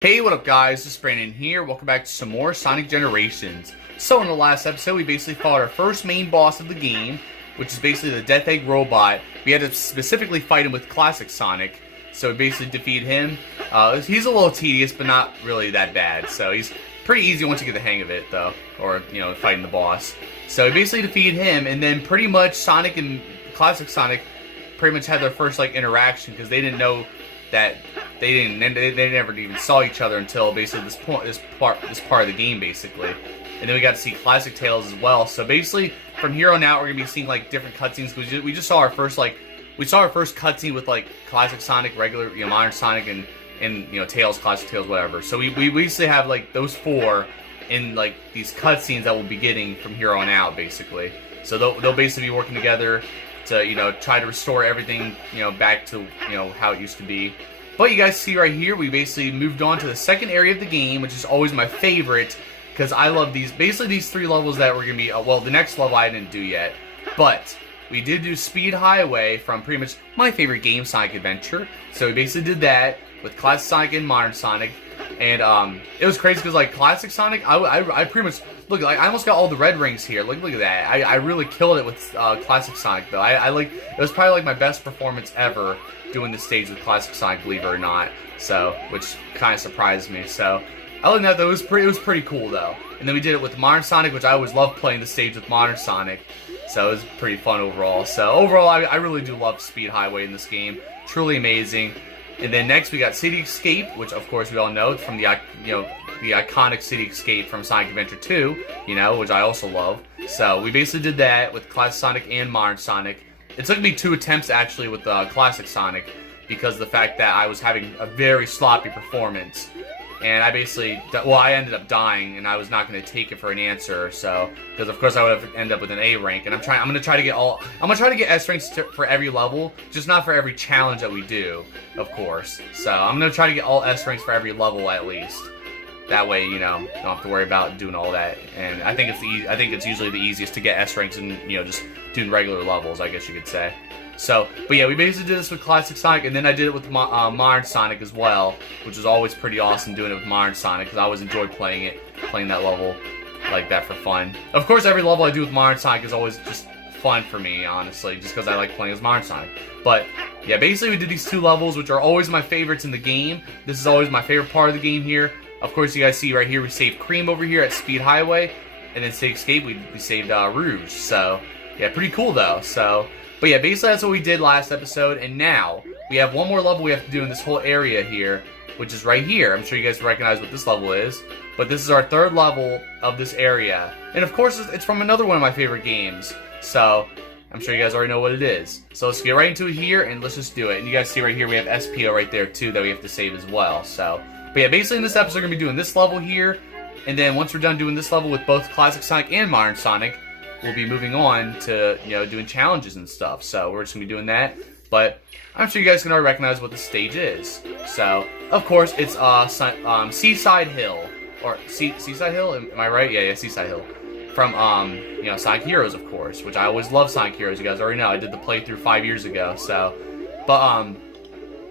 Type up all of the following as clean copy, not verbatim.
Hey, what up guys, this is Brandon here. Welcome back to some more Sonic Generations. So in the last episode, we basically fought our first main boss of the game, which is basically the Death Egg Robot. We had to specifically fight him with Classic Sonic, so we basically defeat him. He's a little tedious, but not really that bad. So he's pretty easy once you get the hang of it, though, or, you know, fighting the boss. So we basically defeated him, and then pretty much Sonic and Classic Sonic pretty much had their first, like, interaction, because they didn't know that they never even saw each other until basically this part of the game, basically. And then we got to see Classic Tails as well. So basically from here on out we're gonna be seeing like different cutscenes. We just saw our first cutscene with like Classic Sonic, regular, you know, modern Sonic, and you know, Tails, Classic Tails, whatever. So we basically have like those four in like these cutscenes that we'll be getting from here on out, basically. So they'll basically be working together to, you know, try to restore everything, you know, back to, you know, how it used to be. But you guys see right here, we basically moved on to the second area of the game, which is always my favorite, because I love these, basically these three levels that we're going to be, well, the next level I didn't do yet, but we did do Speed Highway from pretty much my favorite game, Sonic Adventure. So we basically did that with Classic Sonic and Modern Sonic, and it was crazy because like Classic Sonic, I pretty much, look, like I almost got all the red rings here. Look at that. I really killed it with Classic Sonic though. I like, it was probably like my best performance ever doing this stage with Classic Sonic, believe it or not. So, which kind of surprised me. So, other than that though, it was pretty cool though. And then we did it with Modern Sonic, which I always love playing the stage with Modern Sonic. So it was pretty fun overall. So overall, I really do love Speed Highway in this game. Truly amazing. And then next we got City Escape, which of course we all know from the, you know, the iconic City Escape from Sonic Adventure 2, you know, which I also love. So we basically did that with Classic Sonic and Modern Sonic. It took me 2 attempts actually with Classic Sonic because of the fact that I was having a very sloppy performance. And I basically, well, I ended up dying, and I was not going to take it for an answer, so, because of course I would have ended up with an A rank, and I'm going to try to get S ranks for every level, just not for every challenge that we do, of course. So, I'm going to try to get all S ranks for every level at least. That way, you know, don't have to worry about doing all that, and I think it's usually the easiest to get S ranks and, you know, just doing regular levels, I guess you could say. So, but yeah, we basically did this with Classic Sonic, and then I did it with Modern Sonic as well, which was always pretty awesome doing it with Modern Sonic, because I always enjoyed playing that level like that for fun. Of course, every level I do with Modern Sonic is always just fun for me, honestly, just because I like playing as Modern Sonic. But, yeah, basically we did these 2 levels, which are always my favorites in the game. This is always my favorite part of the game here. Of course, you guys see right here, we saved Cream over here at Speed Highway, and then City Escape, we saved Rouge. So, yeah, pretty cool, though. So, but yeah, basically that's what we did last episode, and now we have one more level we have to do in this whole area here, which is right here. I'm sure you guys recognize what this level is, but this is our 3rd level of this area. And of course, it's from another one of my favorite games, so I'm sure you guys already know what it is. So let's get right into it here, and let's just do it. And you guys see right here, we have SPO right there, too, that we have to save as well. So, but yeah, basically in this episode, we're going to be doing this level here, and then once we're done doing this level with both Classic Sonic and Modern Sonic, we'll be moving on to, you know, doing challenges and stuff. So we're just going to be doing that. But I'm sure you guys can already recognize what the stage is. So, of course, it's Seaside Hill. Or Seaside Hill? Am I right? Yeah, Seaside Hill. From, you know, Sonic Heroes, of course. Which I always love Sonic Heroes. You guys already know. I did the playthrough 5 years ago. So, but,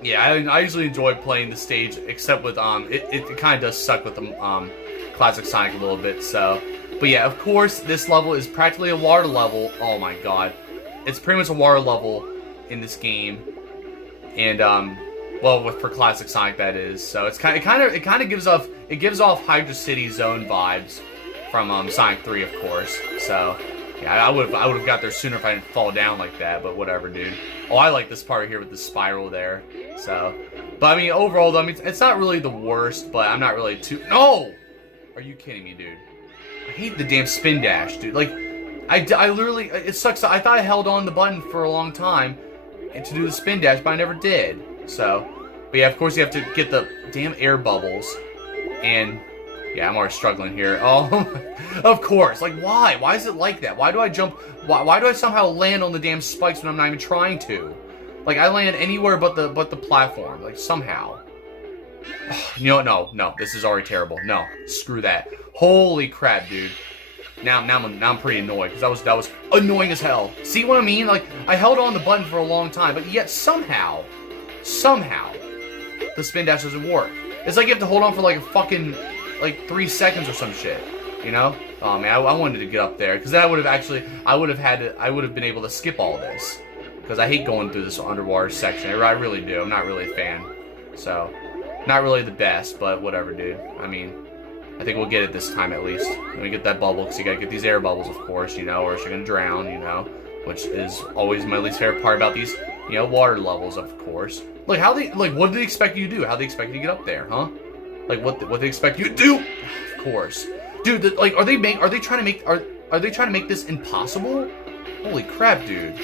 yeah, I usually enjoy playing the stage. Except with, it kind of does suck with the, Classic Sonic a little bit. So, but yeah, of course, this level is practically a water level. Oh my god. It's pretty much a water level in this game. And, well, for Classic Sonic, that is. So it kind of gives off Hydra City Zone vibes from, Sonic 3, of course. So, yeah, I would have got there sooner if I didn't fall down like that, but whatever, dude. Oh, I like this part here with the spiral there. So, but I mean, overall, though, I mean, it's not really the worst, but I'm not really too... No! Are you kidding me, dude? I hate the damn spin dash, dude. Like, I literally, it sucks. I thought I held on the button for a long time to do the spin dash, but I never did. So, but yeah, of course you have to get the damn air bubbles. And, yeah, I'm already struggling here. Oh, of course. Like, why? Why is it like that? Why do I jump? Why do I somehow land on the damn spikes when I'm not even trying to? Like, I land anywhere but the platform. Like, somehow. You know what? No. This is already terrible. No. Screw that. Holy crap, dude. Now I'm pretty annoyed, because that was annoying as hell. See what I mean? Like, I held on the button for a long time, but yet somehow, the spin dash doesn't work. It's like you have to hold on for like a fucking, like 3 seconds or some shit, you know? Oh man, I wanted to get up there, because then I would have been able to skip all this. Because I hate going through this underwater section, I really do, I'm not really a fan. So, not really the best, but whatever, dude. I mean, I think we'll get it this time at least. Let me get that bubble, because you gotta get these air bubbles, of course, you know, or else you're gonna drown, you know? Which is always my least favorite part about these, you know, water levels, of course. Like, what do they expect you to do? How do they expect you to get up there, huh? Like, what they expect you to do? Of course. Dude, like, are they trying to make this impossible? Holy crap, dude.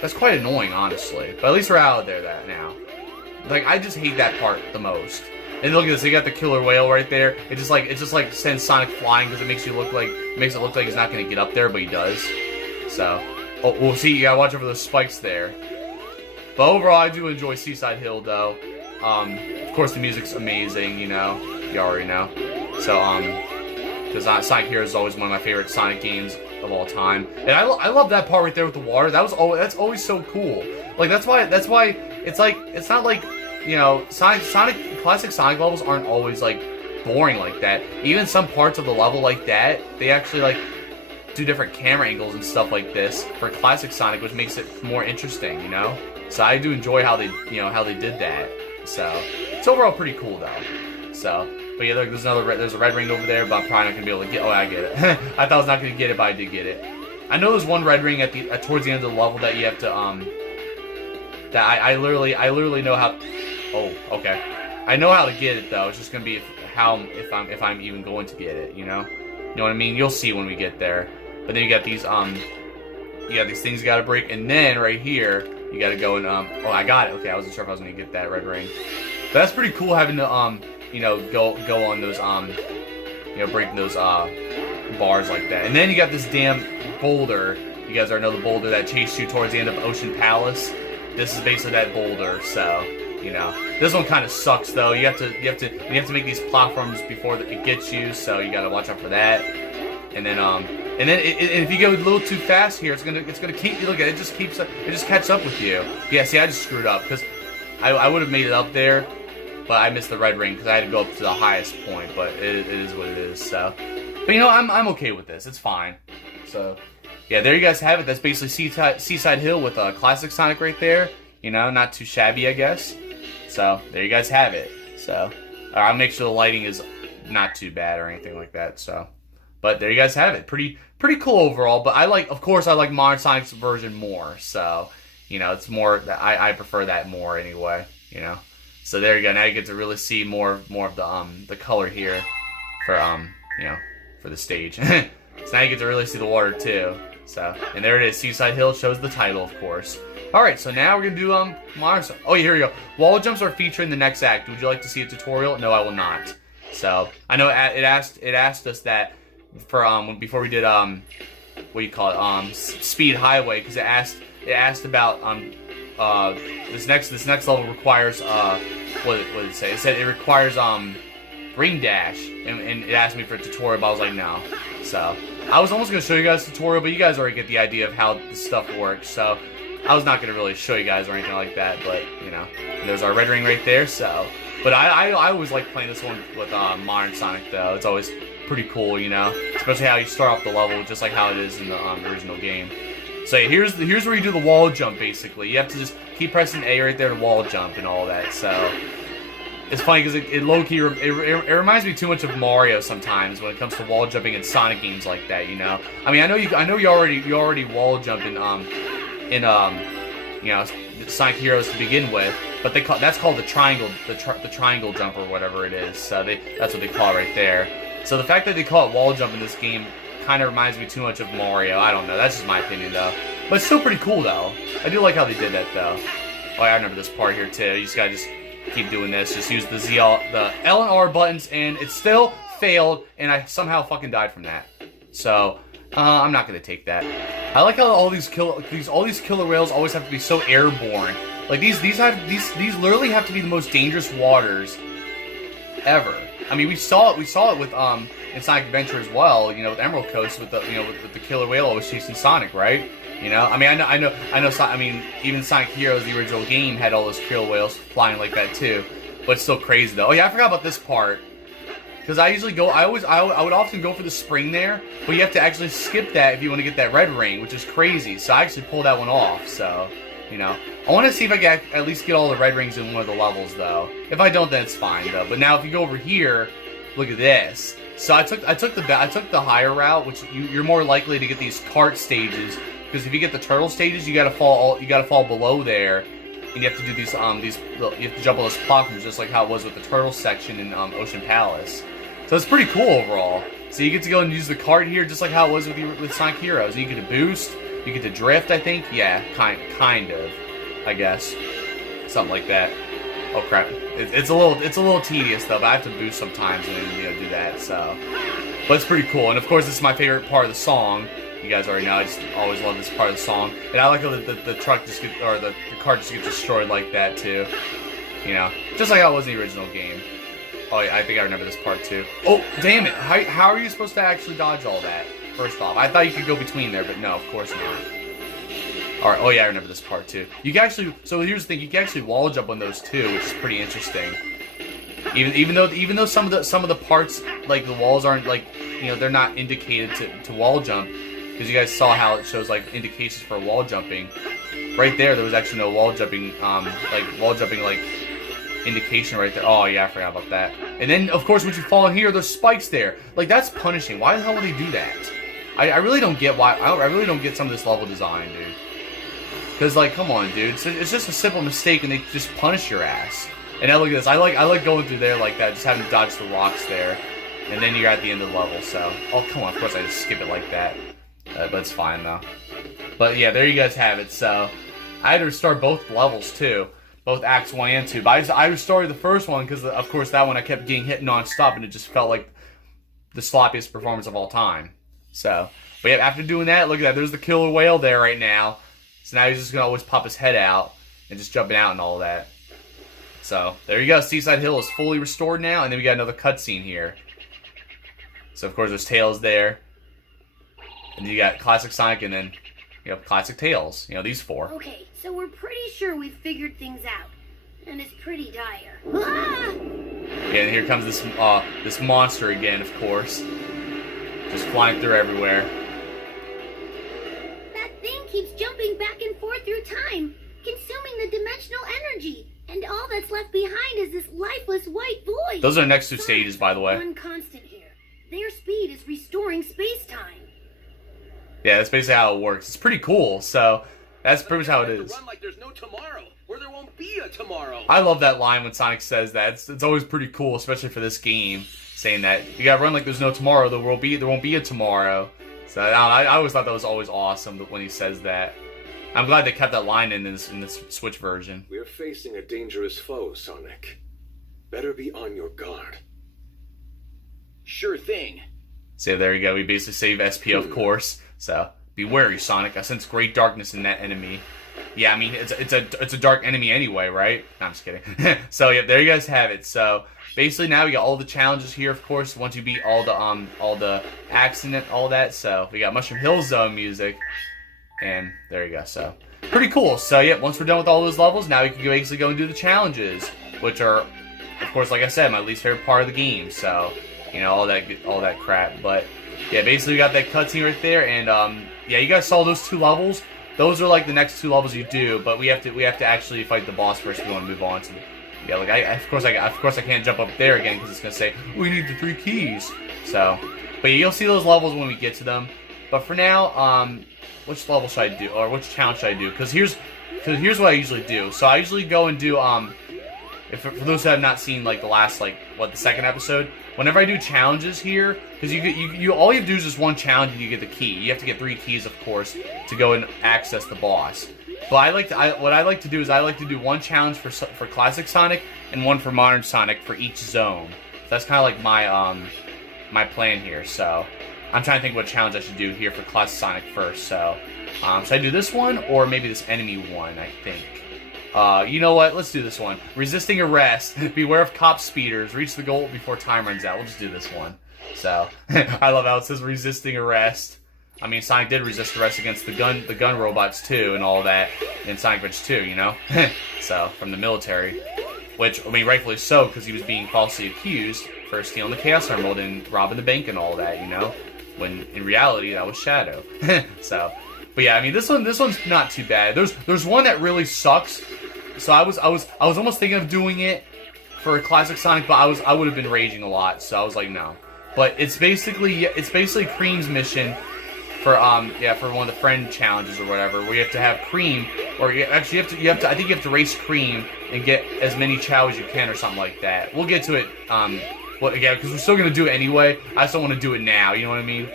That's quite annoying, honestly. But at least we're out of there now. Like, I just hate that part the most. And look at this, they got the killer whale right there. It just like sends Sonic flying because it makes it look like he's not gonna get up there, but he does. So, oh, we'll see. You gotta watch over those spikes there. But overall, I do enjoy Seaside Hill, though. Of course, the music's amazing. You know, you already know. So, because Sonic Heroes is always one of my favorite Sonic games of all time, and I love that part right there with the water. That's always so cool. Like that's why it's not like, you know, classic Sonic levels aren't always like boring like that. Even some parts of the level like that, they actually like do different camera angles and stuff like this for classic Sonic, which makes it more interesting, you know. So I do enjoy how they did that. So it's overall pretty cool though. So. But yeah, there's a red ring over there, but I'm probably not gonna be able to get. Oh, I get it. I thought I was not gonna get it, but I did get it. I know there's one red ring towards the end of the level that you have to that I literally know how. Oh, okay. I know how to get it though. It's just gonna be if I'm even going to get it. You know what I mean? You'll see when we get there. But then you got these things you gotta break, and then right here you gotta go and Oh, I got it. Okay, I wasn't sure if I was gonna get that red ring. But that's pretty cool having to you know, go on those, you know, breaking those, bars like that. And then you got this damn boulder. You guys already know the boulder that chased you towards the end of Ocean Palace. This is basically that boulder, so, you know. This one kind of sucks, though. You have to make these platforms before it gets you, so you gotta watch out for that. And then, if you go a little too fast here, it's gonna keep you, look at it, it just catches up with you. Yeah, see, I just screwed up, because I would have made it up there, but I missed the red ring because I had to go up to the highest point. But it is what it is. So, but you know, I'm okay with this. It's fine. So, yeah, there you guys have it. That's basically Seaside Hill with a classic Sonic right there. You know, not too shabby, I guess. So there you guys have it. So I'll make sure the lighting is not too bad or anything like that. So, but there you guys have it. Pretty cool overall. But of course, I like Modern Sonic's version more. So, you know, it's more. I prefer that more anyway. You know. So there you go. Now you get to really see more of the color here for you know, for the stage. So now you get to really see the water too. So, and there it is. Seaside Hill shows the title, of course. All right, so now we're gonna do Modern. Oh, here we go. Wall jumps are featured in the next act. Would you like to see a tutorial? No, I will not. So I know it asked us that for before we did what do you call it, Speed Highway, because it asked about this next level requires what did it say? It said it requires Ring Dash, and it asked me for a tutorial, but I was like, no. So I was almost gonna show you guys a tutorial, but you guys already get the idea of how this stuff works. So I was not gonna really show you guys or anything like that. But you know, there's our red ring right there. So, but I always like playing this one with Modern Sonic though. It's always pretty cool, you know, especially how you start off the level just like how it is in the original game. So here's where you do the wall jump, basically. You have to just keep pressing A right there to wall jump and all that. So it's funny because it low-key, it reminds me too much of Mario sometimes when it comes to wall jumping in Sonic games like that, you know? I mean, I know you already wall jump in you know, Sonic Heroes to begin with, but that's called the triangle jump or whatever it is. So that's what they call it right there. So the fact that they call it wall jump in this game kind of reminds me too much of Mario. I don't know. That's just my opinion, though. But it's still pretty cool, though. I do like how they did that, though. Oh, I remember this part here, too. You just gotta keep doing this. Just use the L and R buttons, and it still failed, and I somehow fucking died from that. So, I'm not gonna take that. I like how all these killer whales always have to be so airborne. Like, these literally have to be the most dangerous waters ever. I mean, we saw it with in Sonic Adventure as well. You know, with Emerald Coast, with the with the killer whale always chasing Sonic, right? You know, I mean, I know. I mean, even Sonic Heroes, the original game, had all those killer whales flying like that too. but it's still crazy though. Oh yeah, I forgot about this part. Because I usually go, I would often go for the spring there, but you have to actually skip that if you want to get that red ring, which is crazy. So I actually pulled that one off, so, you know. I want to see if I can at least get all the red rings in one of the levels, though. If I don't, then it's fine, though. But now if you go over here, look at this. So I took the higher route, which you're more likely to get these cart stages, because if you get the turtle stages, you gotta fall below there, and you have to do these you have to jump on those platforms, just like how it was with the turtle section in Ocean Palace. So it's pretty cool overall. So you get to go and use the cart here, just like how it was with Sonic Heroes. You get to boost, you get to drift, I think. Yeah, kind of, I guess, something like that. Oh crap! It's a little tedious though, but I have to boost sometimes and then do that. So, but it's pretty cool. And of course, this is my favorite part of the song. You guys already know. I just always love this part of the song, and I like how the truck just the cart just gets destroyed like that too. You know, just like how it was in the original game. Oh, yeah, I think I remember this part, too. Oh, damn it. How are you supposed to actually dodge all that? First off, I thought you could go between there, but no, of course not. Alright, oh yeah, I remember this part, too. You can actually, so here's the thing, you can actually wall jump on those, too, which is pretty interesting. Even though some of the parts, like, the walls aren't, like, they're not indicated to wall jump, because you guys saw how it shows, like, indications for wall jumping. Right there was actually no wall jumping, indication right there. Oh yeah, I forgot about that. And then of course once you fall in here, there's spikes there. Like that's punishing. Why the hell would they do that? I really don't get why. I really don't get some of this level design, dude. Because like, come on, dude. It's just a simple mistake, and they just punish your ass. And now look at this. I like going through there like that, just having to dodge the rocks there, and then you're at the end of the level. So, oh come on. Of course I just skip it like that, but it's fine though. But yeah, there you guys have it. So I had to restart both levels too. Both Acts 1 and 2. But I restarted the first one because, of course, that one I kept getting hit non-stop, and it just felt like the sloppiest performance of all time. So, but yeah, after doing that, look at that. There's the killer whale there right now. So now he's just going to always pop his head out and just jumping out and all that. So, there you go. Seaside Hill is fully restored now, and then we got another cutscene here. So, of course, there's Tails there. And you got Classic Sonic, and then you have Classic Tails. These four. Okay. So we're pretty sure we've figured things out, and it's pretty dire. Ah! Yeah, and here comes this monster again, of course, just flying through everywhere. That thing keeps jumping back and forth through time, consuming the dimensional energy, and all that's left behind is this lifeless white void. Those are the next two stages, by the way. One constant here. Their speed is restoring space-time. Yeah, that's basically how it works. It's pretty cool. So. That's pretty much how it is. Run like there's no tomorrow, or there won't be a tomorrow. I love that line when Sonic says that. It's always pretty cool, especially for this game, saying that you gotta run like there's no tomorrow. There won't be a tomorrow. So I always thought that was always awesome when he says that. I'm glad they kept that line in this Switch version. We're facing a dangerous foe, Sonic. Better be on your guard. Sure thing. So there you go. We basically save SP, of course. So. Be wary, Sonic. I sense great darkness in that enemy. Yeah, I mean, it's a dark enemy anyway, right? No, I'm just kidding. So, yeah, there you guys have it. So, basically now we got all the challenges here, of course, once you beat all the accident, all that. So, we got Mushroom Hill Zone music. And there you go. So, pretty cool. So, yeah, once we're done with all those levels, now we can basically go and do the challenges, which are, of course, like I said, my least favorite part of the game. So, all that crap. But, yeah, basically we got that cutscene right there, and, yeah, you guys saw those two levels. Those are like the next two levels you do, but we have to actually fight the boss first if we want to move on to. Yeah, like of course I can't jump up there again because it's gonna say we need the 3 keys. So, but yeah, you'll see those levels when we get to them. But for now, which level should I do, or which challenge should I do? Because here's what I usually do. So I usually go and do for those who have not seen like the last the second episode. Whenever I do challenges here, because you all you have to do is just one challenge and you get the key. You have to get 3 keys, of course, to go and access the boss. But what I like to do is I like to do one challenge for Classic Sonic and one for Modern Sonic for each zone. So that's kind of like my plan here. So I'm trying to think what challenge I should do here for Classic Sonic first. So should I do this one or maybe this enemy one? I think. You know what? Let's do this one. Resisting arrest. Beware of cop speeders. Reach the goal before time runs out. We'll just do this one. So, I love how it says resisting arrest. I mean, Sonic did resist arrest against the gun robots too, and all that in Sonic Adventure 2, So, from the military. which, I mean, rightfully so, because he was being falsely accused for stealing the Chaos Emerald and robbing the bank and all that, you know? When, in reality, that was Shadow. So, but yeah, I mean, this one's not too bad. There's one that really sucks. So I was almost thinking of doing it for a classic Sonic, but I would have been raging a lot, so I was like, no. But it's basically Cream's mission for for one of the friend challenges or whatever, where you have to have Cream, or actually you have to I think you have to race Cream and get as many Chow as you can or something like that. We'll get to it again, because we're still gonna do it anyway. I just don't want to do it now, you know what I mean?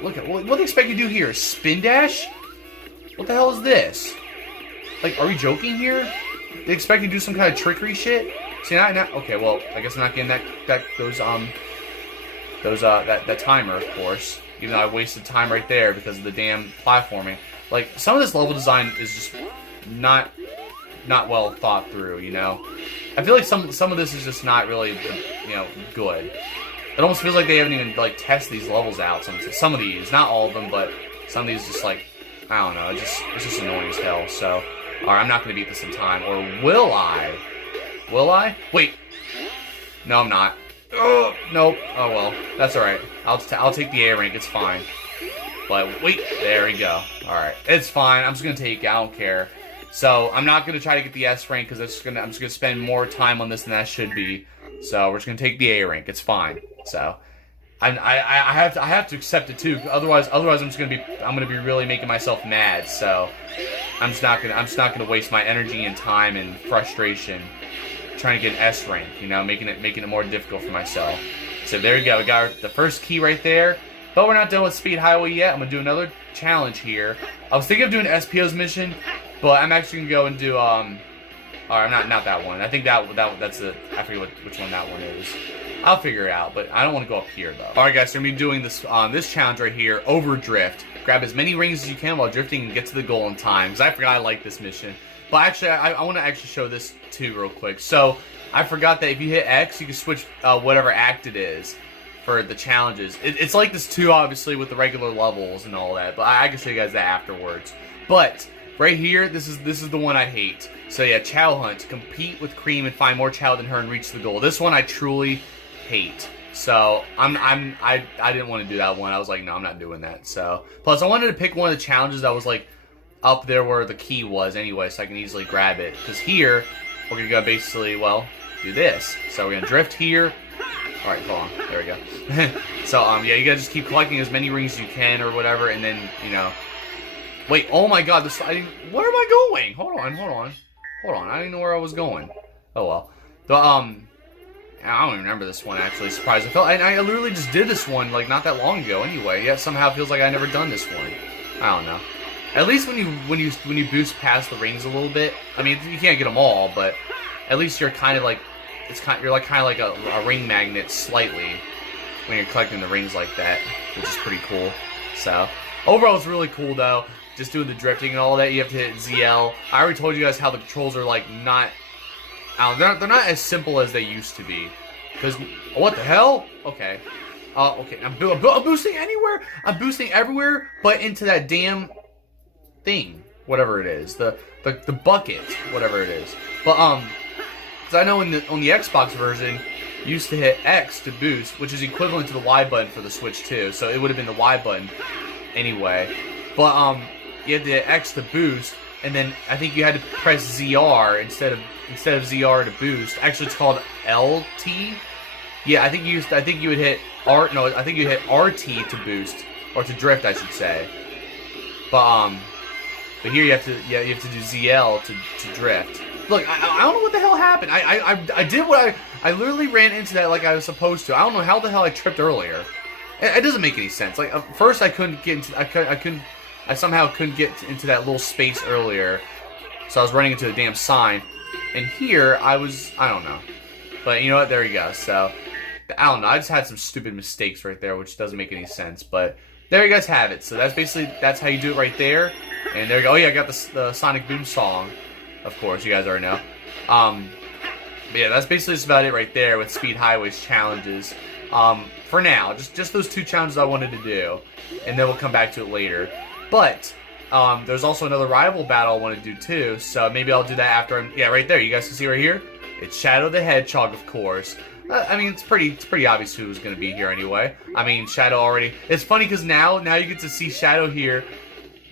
Look at what do they expect you to do here? Spin dash? What the hell is this? Like, are we joking here? They expect you to do some kind of trickery shit? See, not okay. Well, I guess I'm not getting that timer, of course. Even though I wasted time right there because of the damn platforming. Like, some of this level design is just not well thought through. You know, I feel like some of this is just not really, you know, good. It almost feels like they haven't even like tested these levels out. Some of these, not all of them, but some of these just like, I don't know. It's just annoying as hell. So, alright, I'm not gonna beat this in time, or will I? Will I? Wait. No, I'm not. Oh, nope. Oh, well. That's alright. I'll take the A rank. It's fine. But, wait. There we go. Alright. It's fine. I'm just going to take it. I don't care. So, I'm not going to try to get the S rank, because I'm just going to spend more time on this than I should be. So, we're just going to take the A rank. It's fine. So, I have to accept it, too. Otherwise, I'm going to be really making myself mad. So, I'm just not going to waste my energy and time and frustration trying to get an S rank, you know, making it more difficult for myself. So there we go. We got the first key right there. But we're not done with Speed Highway yet. I'm gonna do another challenge here. I was thinking of doing SPO's mission, but I'm actually gonna go and do alright, not that one. I think that's I forget which one that one is. I'll figure it out, but I don't want to go up here though. Alright guys, so we're gonna be doing this challenge right here, Overdrift. Grab as many rings as you can while drifting and get to the goal in time. Because I forgot I like this mission. But actually, I want to actually show this too real quick. So, I forgot that if you hit X, you can switch whatever act it is for the challenges. It's like this too, obviously, with the regular levels and all that. But I can show you guys that afterwards. But, right here, this is the one I hate. So yeah, Chow Hunt. Compete with Cream and find more Chow than her and reach the goal. This one I truly hate. So, I didn't want to do that one. I was like, no, I'm not doing that. So, plus I wanted to pick one of the challenges that was like, up there where the key was anyway, so I can easily grab it. Because here, we're going to go basically, well, do this. So we're going to drift here. Alright, hold on. There we go. So, yeah, you got to just keep collecting as many rings as you can or whatever, and then, you know. Wait, oh my god, where am I going? Hold on, I didn't know where I was going. Oh well. I don't even remember this one, actually. Surprised. I literally just did this one, like, not that long ago anyway, yet somehow it feels like I never done this one. I don't know. At least when you boost past the rings a little bit, I mean you can't get them all, but at least you're kind of like you're like kind of like a ring magnet slightly when you're collecting the rings like that, which is pretty cool. So overall, it's really cool though. Just doing the drifting and all that. You have to hit ZL. I already told you guys how the controls are like not. They're not as simple as they used to be. Because what the hell? Okay. Okay. I'm boosting anywhere. I'm boosting everywhere, but into that damn thing, whatever it is, the bucket, whatever it is. But because I know on the Xbox version, you used to hit X to boost, which is equivalent to the Y button for the Switch too. So it would have been the Y button anyway. But you had to hit X to boost, and then I think you had to press ZR instead of ZR to boost. Actually, it's called LT. Yeah, I think you would hit R. No, I think you hit RT to boost or to drift, I should say. But here you have to do ZL to drift. Look, I don't know what the hell happened. I did what I literally ran into that like I was supposed to. I don't know how the hell I tripped earlier. It doesn't make any sense. Like first I couldn't get into I somehow couldn't get into that little space earlier. So I was running into a damn sign. And here I don't know. But you know what? There you go. So I don't know. I just had some stupid mistakes right there, which doesn't make any sense. But there you guys have it. So that's how you do it right there. And there you go. Oh yeah, I got the Sonic Boom song. Of course, you guys already know. But yeah, that's basically just about it right there with Speed Highway's challenges. For now, just those two challenges I wanted to do, and then we'll come back to it later. But there's also another rival battle I want to do too, so maybe I'll do that after yeah, right there. You guys can see right here. It's Shadow the Hedgehog, of course. I mean, it's pretty obvious who's going to be here anyway. I mean, Shadow already... It's funny because now you get to see Shadow here,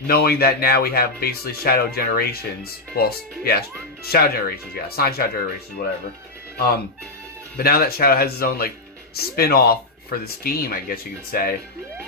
knowing that now we have basically Shadow Generations. Well, yeah, Shadow Generations, yeah. Sonic Shadow Generations, whatever. But now that Shadow has his own, like, spin-off for this game, I guess you could say,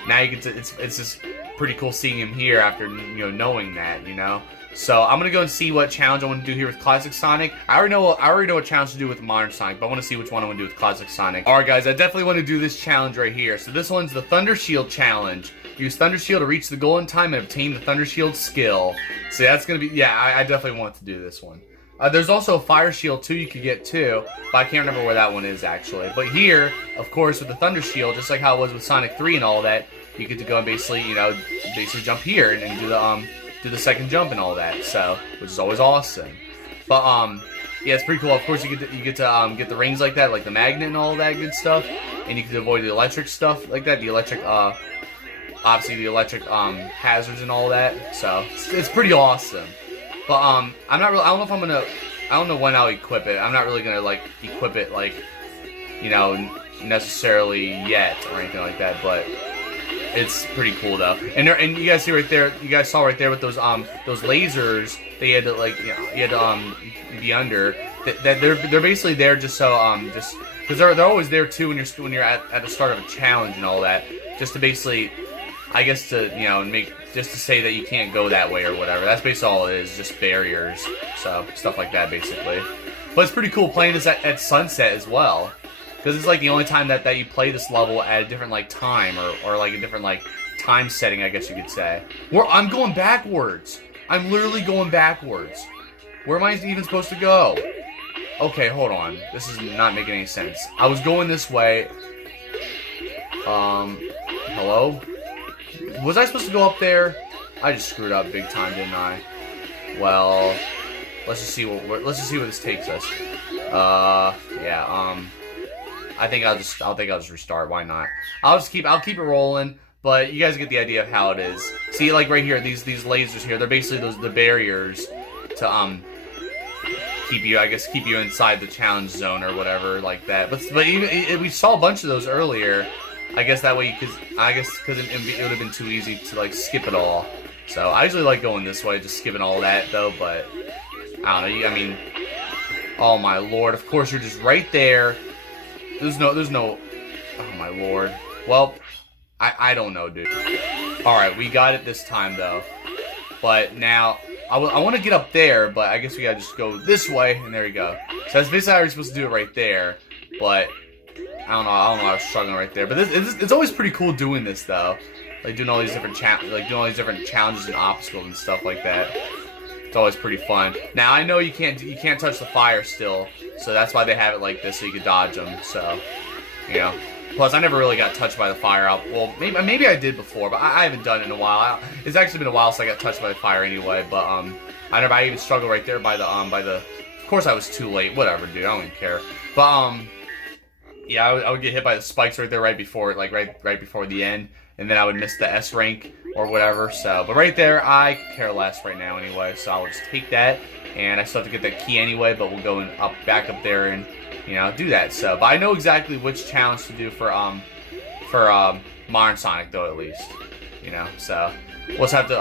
now you get to... It's just pretty cool seeing him here after, you know, knowing that, you know? So I'm gonna go and see what challenge I want to do here with Classic Sonic. I already know what challenge to do with Modern Sonic, but I want to see which one I want to do with Classic Sonic. Alright guys, I definitely want to do this challenge right here. So this one's the Thunder Shield Challenge. Use Thunder Shield to reach the goal in time and obtain the Thunder Shield skill. So that's gonna be, yeah, I definitely want to do this one. There's also a Fire Shield too you could get too, but I can't remember where that one is actually. But here, of course, with the Thunder Shield, just like how it was with Sonic 3 and all that, you get to go and basically, you know, jump here and do the second jump and all that, so, which is always awesome. But yeah, it's pretty cool. Of course, you get to get the rings like that, like the magnet and all that good stuff, and you can avoid the electric stuff like that. The electric, obviously the electric hazards and all that. So it's pretty awesome. But I'm not really. I don't know if I'm gonna. I don't know when I'll equip it. I'm not really gonna like equip it like, you know, necessarily yet or anything like that, but. It's pretty cool though, and you guys see right there. You guys saw right there with those lasers. They had to like, you know, you had to be under. That they're basically there just so just because they're always there too when you're at the start of a challenge and all that. Just to basically, I guess to, you know, just to say that you can't go that way or whatever. That's basically all it is, just barriers. So stuff like that basically. But it's pretty cool playing this at sunset as well. Because it's like the only time that you play this level at a different like time or like a different like time setting, I guess you could say. I'm going backwards. I'm literally going backwards. Where am I even supposed to go? Okay, hold on. This is not making any sense. I was going this way. Hello? Was I supposed to go up there? I just screwed up big time, didn't I? Well, let's just see where this takes us. Yeah, I think I'll just restart. Why not? I'll keep it rolling. But you guys get the idea of how it is. See, like right here, these lasers here, they're basically the barriers to keep you inside the challenge zone or whatever like that. But even we saw a bunch of those earlier. I guess that way because it would have been too easy to like skip it all. So I usually like going this way, just skipping all that though. But I don't know. I mean, oh my lord! Of course you're just right there. There's no, oh my lord. Well, I don't know, dude. Alright, we got it this time, though. But now, I want to get up there, but I guess we gotta just go this way, and there we go. So that's basically how you're supposed to do it right there. But, I don't know, I was struggling right there. But it's always pretty cool doing this, though. Like, doing all these different challenges and obstacles and stuff like that. It's always pretty fun. Now I know you can't touch the fire still, so that's why they have it like this, so you can dodge them. So, you know. Plus, I never really got touched by the fire. Well, maybe I did before, but I haven't done it in a while. It's actually been a while since I got touched by the fire anyway. But I even struggled right there by the. Of course, I was too late. Whatever, dude. I don't even care. But yeah, I would get hit by the spikes right there, right before the end. And then I would miss the S rank or whatever. So, but right there, I care less right now anyway. So I'll just take that, and I still have to get that key anyway. But we'll go back up there and, you know, do that. So, but I know exactly which challenge to do for Modern Sonic though, at least, you know. So we'll just have to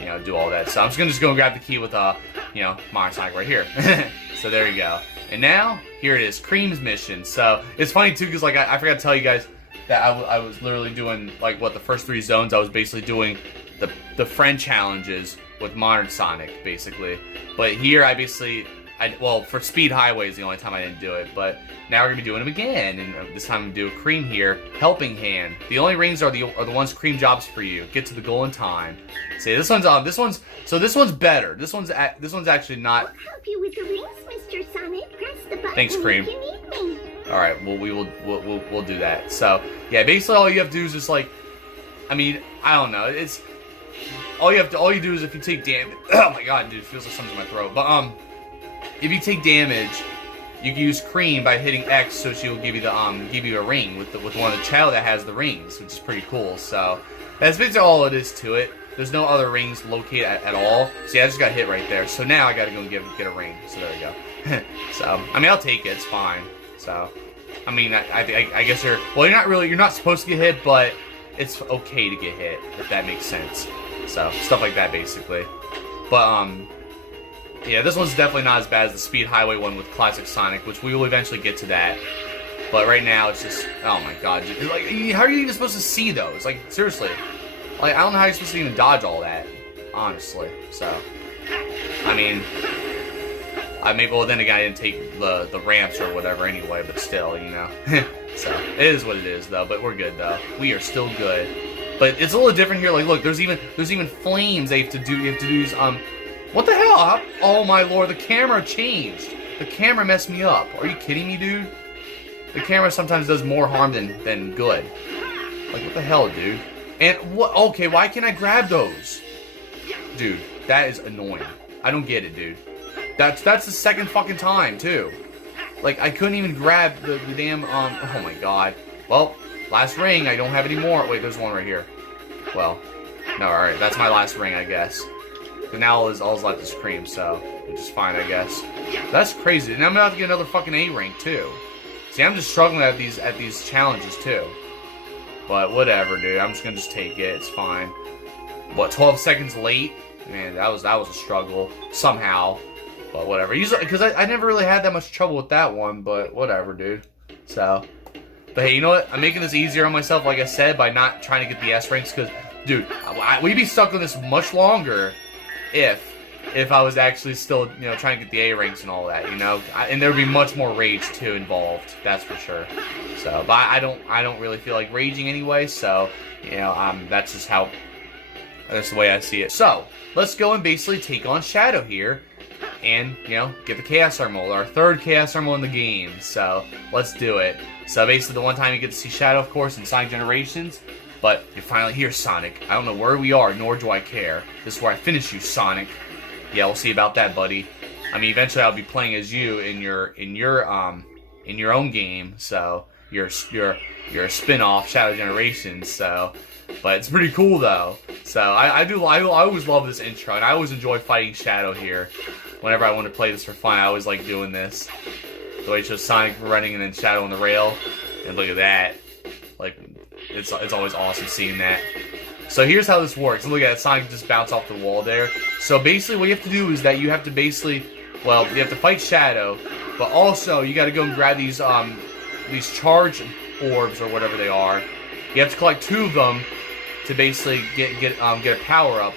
you know, do all that. So I'm just gonna go and grab the key with you know, Modern Sonic right here. So there you go. And now here it is, Cream's mission. So it's funny too, because like I forgot to tell you guys that I was literally doing, like, the first 3 zones, I was basically doing the friend challenges with Modern Sonic, basically. But here, well, for Speed Highway is the only time I didn't do it, but now we're going to be doing them again, and this time I'm going to do Cream here, Helping Hand. The only rings are the ones Cream drops for you. Get to the goal in time. See, this one's better. This one's actually not... I'll help you with the rings, Mr. Sonic. Press the button. Thanks, Cream. If you need me. Alright, well, we'll do that. So, yeah, basically all you have to do is just, like, I mean, I don't know, it's, all you do is if you take damage, oh my god, dude, it feels like something's in my throat, but, if you take damage, you can use Cream by hitting X, so she will give you a ring with one of the child that has the rings, which is pretty cool. So that's basically all it is to it. there's no other rings located at all. See, I just got hit right there. So now I gotta go get a ring. So there we go. So, I mean, I'll take it. It's fine. So, I mean, I guess you're not supposed to get hit, but it's okay to get hit, if that makes sense. So, stuff like that, basically. But, yeah, this one's definitely not as bad as the Speed Highway one with Classic Sonic, which we will eventually get to that. But right now, it's just, oh my god. Like, how are you even supposed to see those? Like, seriously. Like, I don't know how you're supposed to even dodge all that, honestly. So, I mean, well, then again, I didn't take the ramps or whatever anyway, but still, you know. So, it is what it is, though, but we're good, though. We are still good. But it's a little different here. Like, look, there's even flames they have to do. You have to do these, what the hell? Oh, my lord, the camera changed. The camera messed me up. Are you kidding me, dude? The camera sometimes does more harm than good. Like, what the hell, dude? And, what? Okay, why can't I grab those? Dude, that is annoying. I don't get it, dude. That's the second fucking time, too. Like, I couldn't even grab the damn, oh my god. Well, last ring, I don't have any more. Wait, there's one right here. Well, no, alright, that's my last ring, I guess. And now all's left is cream, so, which is fine, I guess. That's crazy. And I'm gonna have to get another fucking A rank, too. See, I'm just struggling at these challenges, too. But, whatever, dude. I'm just gonna take it. It's fine. What, 12 seconds late? Man, that was a struggle. Somehow. But whatever. Because I never really had that much trouble with that one, but whatever, dude. So. But hey, you know what? I'm making this easier on myself, like I said, by not trying to get the S ranks, because, dude, we'd be stuck on this much longer if I was actually still, you know, trying to get the A ranks and all that, you know? And there would be much more rage, too, involved. That's for sure. So, but I don't really feel like raging anyway, so, you know, that's just how, that's the way I see it. So, let's go and basically take on Shadow here. And, you know, get the Chaos Emerald, our third Chaos Emerald in the game. So, let's do it. So, basically, the one time you get to see Shadow, of course, in Sonic Generations. But, you're finally here, Sonic. I don't know where we are, nor do I care. This is where I finish you, Sonic. Yeah, we'll see about that, buddy. I mean, eventually I'll be playing as you in your own game. So, you're a spin-off, Shadow Generations, so... But it's pretty cool, though. So, I always love this intro, and I always enjoy fighting Shadow here. Whenever I want to play this for fun, I always like doing this. The way it shows Sonic running and then Shadow on the rail. And look at that. Like, it's always awesome seeing that. So here's how this works. Look at it, Sonic just bounced off the wall there. So basically what you have to do is that you have to basically, well, you have to fight Shadow, but also you got to go and grab these charge orbs or whatever they are. You have to collect 2 of them to basically get a power up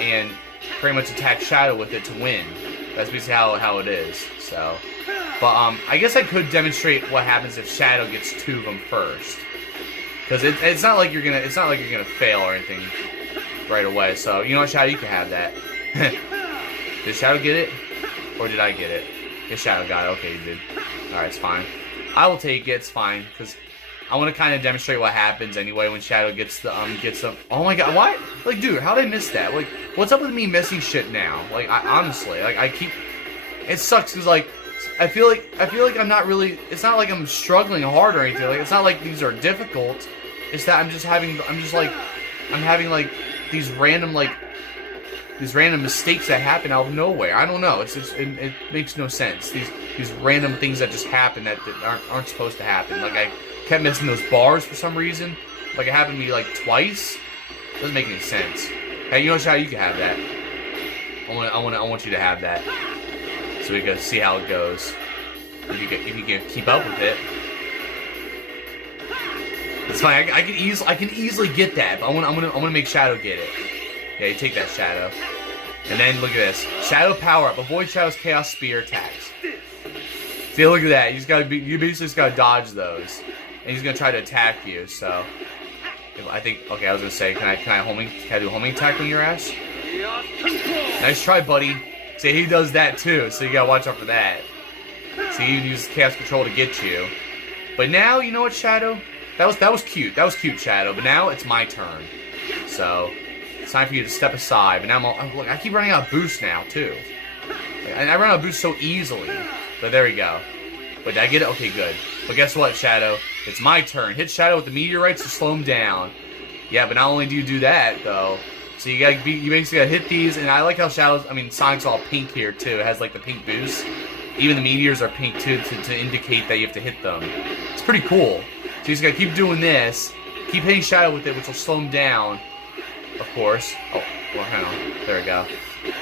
and pretty much attack Shadow with it to win. That's basically how it is. So, but I guess I could demonstrate what happens if Shadow gets 2 of them first, because it's not like you're gonna fail or anything right away. So you know what, Shadow, you can have that. Did Shadow get it, or did I get it? Yes, Shadow got it. Okay, you did. All right, it's fine. I will take it. It's fine, because I want to kind of demonstrate what happens anyway when Shadow gets the Oh my god, why? Like, dude, how did I miss that? Like, what's up with me missing shit now? Like, honestly, like, it sucks because like I feel like I'm not really. It's not like I'm struggling hard or anything. Like, it's not like these are difficult. It's that I'm having like these random mistakes that happen out of nowhere. I don't know. It makes no sense. These random things that just happen that aren't supposed to happen. Like, I kept missing those bars for some reason. Like, it happened to me like twice. Doesn't make any sense. Hey, you know what, Shadow? You can have that. I want you to have that, so we can see how it goes. If you can keep up with it, it's fine. I can easily get that, but I'm gonna make Shadow get it. Yeah, you take that, Shadow. And then look at this. Shadow power up. Avoid Shadow's Chaos Spear attacks. See, look at that. You basically just gotta dodge those. And he's gonna try to attack you, so I think, okay, I was gonna say, can I do a homing attack on your ass? Nice try, buddy. See, he does that too, so you gotta watch out for that. See, he uses Chaos Control to get you. But now, you know what, Shadow? That was cute. That was cute, Shadow. But now it's my turn. So it's time for you to step aside. But now look, I keep running out of boost now too. And I run out of boost so easily. But there we go. But did I get it? Okay, good. But guess what, Shadow? It's my turn. Hit Shadow with the meteorites to slow him down. Yeah, but not only do you do that, though, So you basically gotta hit these, and I like how Sonic's all pink here too. It has like the pink boost. Even the meteors are pink too to indicate that you have to hit them. It's pretty cool. So you just gotta keep doing this, keep hitting Shadow with it, which will slow him down, of course. Oh, well, hang on. There we go.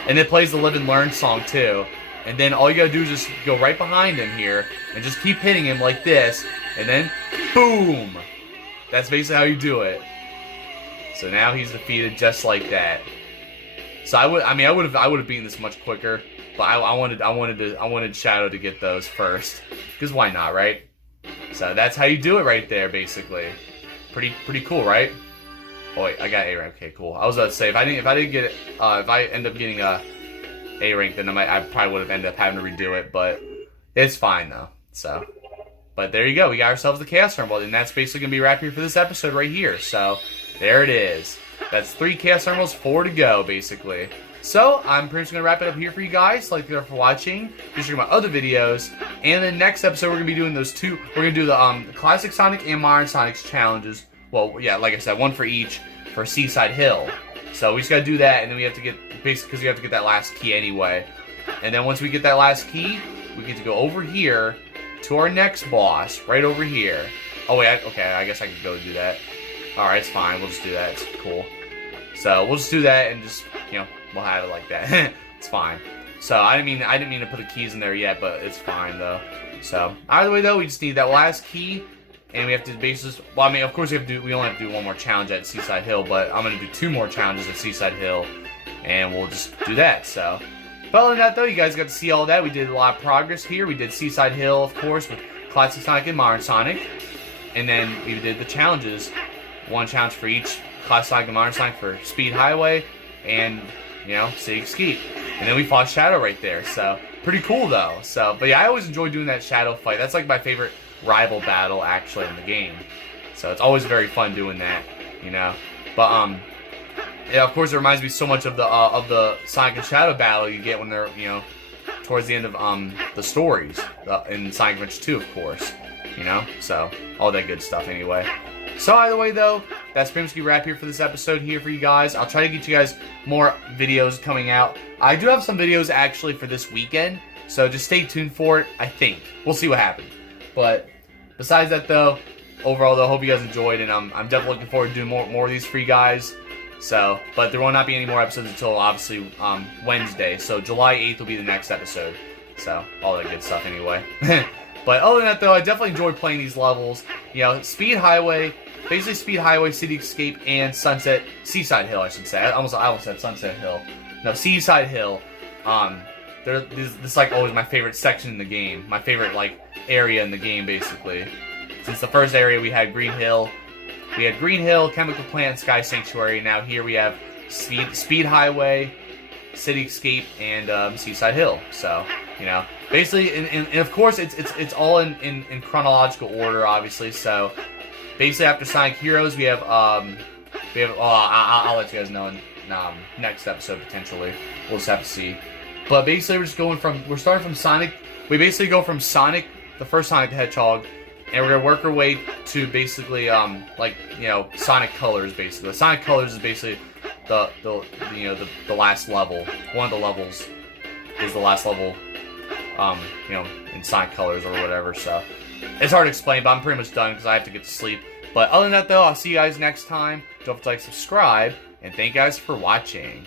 And it plays the Live and Learn song too. And then all you gotta do is just go right behind him here and just keep hitting him like this, and then boom. That's basically how you do it. So now he's defeated just like that. So I would have beaten this much quicker, but I wanted Shadow to get those first, because why not, right? So that's how you do it right there, basically. Pretty cool, right? Oh wait, I got A rank. Okay, cool. I was about to say if I end up getting a A rank, then I probably would have ended up having to redo it, but it's fine though. So, but there you go. We got ourselves the Chaos Emerald, and that's basically gonna be wrap here for this episode right here. So. There it is. That's 3 Chaos Emeralds, 4 to go, basically. So, I'm pretty much going to wrap it up here for you guys. Thank you for watching. Be sure to check my other videos. And in the next episode, we're going to be doing those 2. We're going to do the Classic Sonic and Modern Sonic's challenges. Well, yeah, like I said, 1 for each for Seaside Hill. So, we just got to do that, and then we have to get, basically, because we have to get that last key anyway. And then once we get that last key, we get to go over here to our next boss, right over here. Oh, wait, okay, I guess I could go do that. Alright, it's fine. We'll just do that. It's cool. So, we'll just do that and just, you know, we'll have it like that. It's fine. So, I didn't mean to put the keys in there yet, but it's fine, though. So, either way, though, we just need that last key, and we have to basically, well, I mean, of course, we only have to do 1 more challenge at Seaside Hill, but I'm going to do 2 more challenges at Seaside Hill, and we'll just do that, so. But other than that, though, you guys got to see all that. We did a lot of progress here. We did Seaside Hill, of course, with Classic Sonic and Modern Sonic, and then we did the challenges. 1 challenge for each Classic Sonic and Modern Sonic for Speed Highway and, you know, City Escape. And then we fought Shadow right there. So, pretty cool though. So, but yeah, I always enjoy doing that Shadow fight. That's like my favorite rival battle actually in the game. So, it's always very fun doing that, you know. But, yeah, of course, it reminds me so much of the Sonic and Shadow battle you get when they're, you know, towards the end of, the stories in Sonic Adventure 2, of course. You know, so, all that good stuff anyway. So either way though, that's pretty much the wrap here for this episode here for you guys. I'll try to get you guys more videos coming out. I do have some videos actually for this weekend, so just stay tuned for it, I think. We'll see what happens. But besides that though, overall though, I hope you guys enjoyed, and I'm definitely looking forward to doing more of these for you guys. So, but there will not be any more episodes until obviously Wednesday. So July 8th will be the next episode. So, all that good stuff anyway. But other than that though, I definitely enjoyed playing these levels. You know, Speed Highway, basically Speed Highway, City Escape, and Seaside Hill, I should say. I almost said Sunset Hill. No, Seaside Hill. This is like always my favorite section in the game. My favorite like area in the game, basically. Since the first area we had Green Hill, Chemical Plant, Sky Sanctuary. Now here we have Speed Highway, City Escape, and Seaside Hill. So, you know, basically, and of course it's all in chronological order, obviously. So basically, after Sonic Heroes, we have I'll let you guys know in next episode potentially. We'll just have to see. But basically, we're starting from Sonic. We basically go from Sonic, the first Sonic the Hedgehog, and we're gonna work our way to basically like, you know, Sonic Colors. Basically, Sonic Colors is basically the last level. One of the levels is the last level. You know, in Sonic Colors or whatever. So it's hard to explain, but I'm pretty much done because I have to get to sleep. But other than that, though, I'll see you guys next time. Don't forget to like, subscribe, and thank you guys for watching.